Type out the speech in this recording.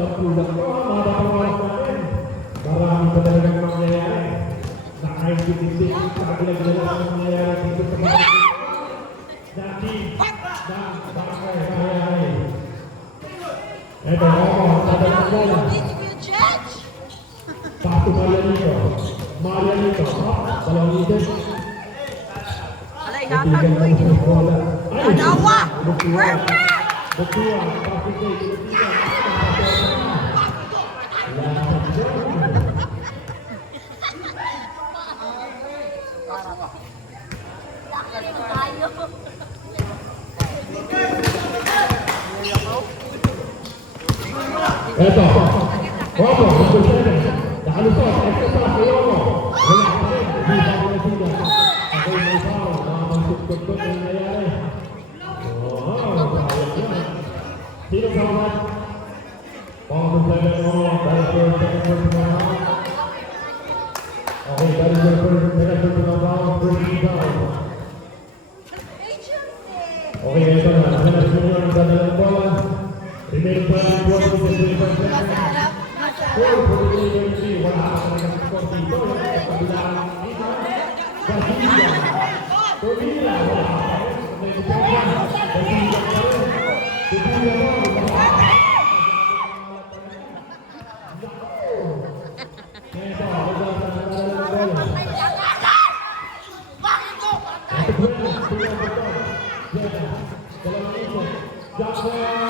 Kulang ko, mga oras natin. Marami pa talagang mangyayari. Nakaintindi sa kabilang-bilang ang mangyayari dito sa mga dati ng bakay. Ito, tadang bola. Pato Marianito. Marianito, dalawang itin. Alay, hatag mo eh. Adawa! Perfect! Betua, pato ko, Eto, Opo, nakalusot, ito sa Kayono. Wala pa rin, hindi pa ako nasida. Ako'y may foul, nakapagsutkot na nangyayari. Sayang yan. Sino foulat? Pang-maglagan mo, dahil first, second, first, second, okay, dahil first, second, first, down. Okay, ito na, nakanas mo yun ang dadalang bola. Remaining pa rin po ang 25 seconds. 4 for the AMC. Wala ka talagang score dito. Kabilaan ng dito. Garcia. Torilla. Wala ka pa rin. May depensa. Garcia pa rin. Torilla mo. Ito, wala sa nadalang bola. Ito po yun. Tingnan mo ito. Dalawang ito. Jackson.